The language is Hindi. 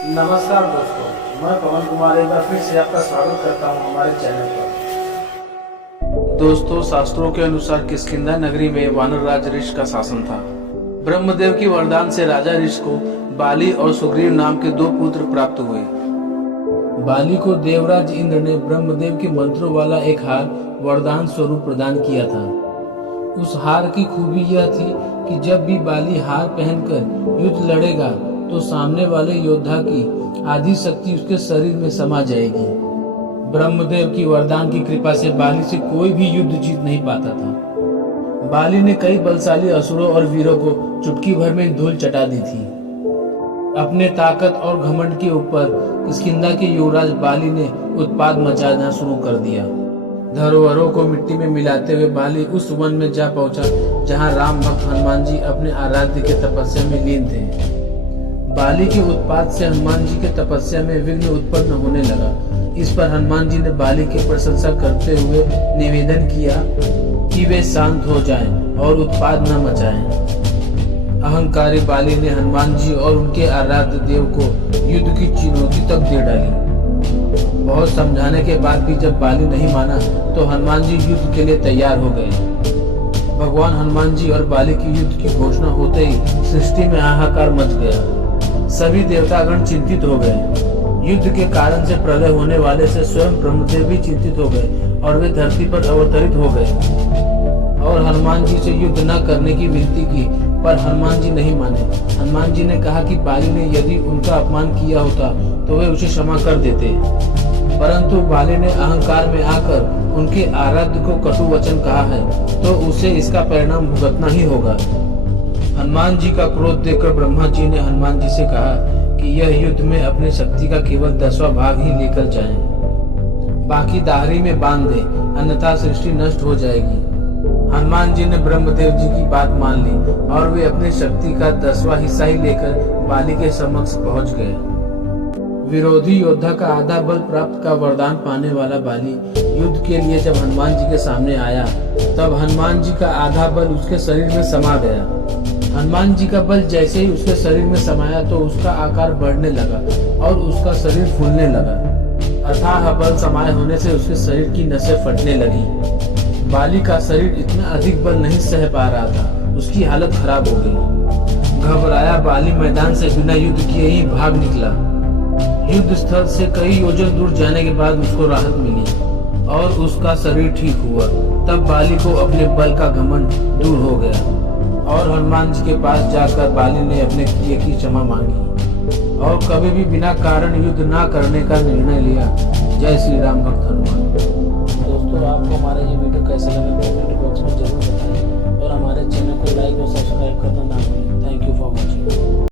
नमस्कार दोस्तों, मैं पवन कुमार एक बार फिर से आपका स्वागत करता हूं हमारे चैनल पर। दोस्तों, शास्त्रों के अनुसार किष्किंधा नगरी में वानर राज ऋषि का शासन था। ब्रह्मदेव की वरदान से राजा ऋषि को बाली और सुग्रीव नाम के दो पुत्र प्राप्त हुए। बाली को देवराज इंद्र ने ब्रह्मदेव के मंत्रों वाला एक हार वरदान स्वरूप प्रदान किया था। उस हार की खूबी यह थी कि जब भी बाली हार पहनकर युद्ध लड़ेगा तो सामने वाले योद्धा की आधी शक्ति उसके शरीर में समा जाएगी। ब्रह्मदेव की वरदान की कृपा से बाली से कोई भी युद्ध जीत नहीं पाता था। बाली ने कई बलशाली असुरों और वीरों को चुटकी भर में धूल चटा दी थी। अपने ताकत और घमंड के ऊपर किष्किंधा के युवराज बाली ने उत्पात मचाना शुरू कर दिया। धरोहरों को मिट्टी में मिलाते हुए बाली उस वन में जा पहुंचा जहां राम भक्त हनुमान जी अपने आराध्य के तपस्या में लीन थे। बाली के उत्पात से हनुमान जी के तपस्या में विघ्न उत्पन्न होने लगा। इस पर हनुमान जी ने बाली की प्रशंसा करते हुए निवेदन किया कि वे शांत हो जाएं और उत्पात न मचाएं। अहंकारी बाली ने हनुमान जी और उनके आराध्य देव को युद्ध की चुनौती तक दे डाली। बहुत समझाने के बाद भी जब बाली नहीं माना तो हनुमान जी युद्ध के लिए तैयार हो गए। भगवान हनुमान जी और बाली की युद्ध की घोषणा होते ही सृष्टि में हाहाकार मच गया। सभी देवतागण चिंतित हो गए। युद्ध के कारण से प्रलय होने वाले से स्वयं ब्रह्मदेव भी चिंतित हो गए और वे धरती पर अवतरित हो गए और हनुमान जी से युद्ध न करने की विनती की, पर हनुमान जी नहीं माने। हनुमान जी ने कहा कि बाली ने यदि उनका अपमान किया होता तो वे उसे क्षमा कर देते, परंतु बाली ने अहंकार में आकर उनके आराध्य को कटु वचन कहा है तो उसे इसका परिणाम भुगतना ही होगा। हनुमान जी का क्रोध देखकर ब्रह्मा जी ने हनुमान जी से कहा कि यह युद्ध में अपनी शक्ति का केवल 10वां भाग ही लेकर जाएं। बाकी दाहरी में बांध दे, अन्यथा सृष्टि नष्ट हो जाएगी। हनुमान जी ने ब्रह्मदेव जी की बात मान ली और वे अपनी शक्ति का 10वां हिस्सा ही लेकर बाली के समक्ष पहुंच गए। विरोधी योद्धा का आधा बल प्राप्त का वरदान पाने वाला बाली युद्ध के लिए जब हनुमान जी के सामने आया तब हनुमान जी का आधा बल उसके शरीर में समा गया। हनुमान जी का बल जैसे ही उसके शरीर में समाया तो उसका आकार बढ़ने लगा और उसका शरीर फूलने लगा। अथाह बल समाये होने से उसके शरीर की नसें फटने लगी। बाली का शरीर इतना अधिक बल नहीं सह पा रहा था, उसकी हालत खराब हो गई। घबराया बाली मैदान से बिना युद्ध किए ही भाग निकला। युद्ध स्थल से कई योजन दूर जाने के बाद उसको राहत मिली और उसका शरीर ठीक हुआ। तब बाली को अपने बल का घमंड दूर हो गया और हनुमान जी के पास जाकर बाली ने अपने किए की क्षमा मांगी और कभी भी बिना कारण युद्ध ना करने का निर्णय लिया। जय श्री राम भक्त हनुमान। दोस्तों, आपको हमारा ये वीडियो कैसा लगा कमेंट बॉक्स में जरूर बताएं और हमारे चैनल को लाइक और सब्सक्राइब करना ना भूलें। Thank you for watching.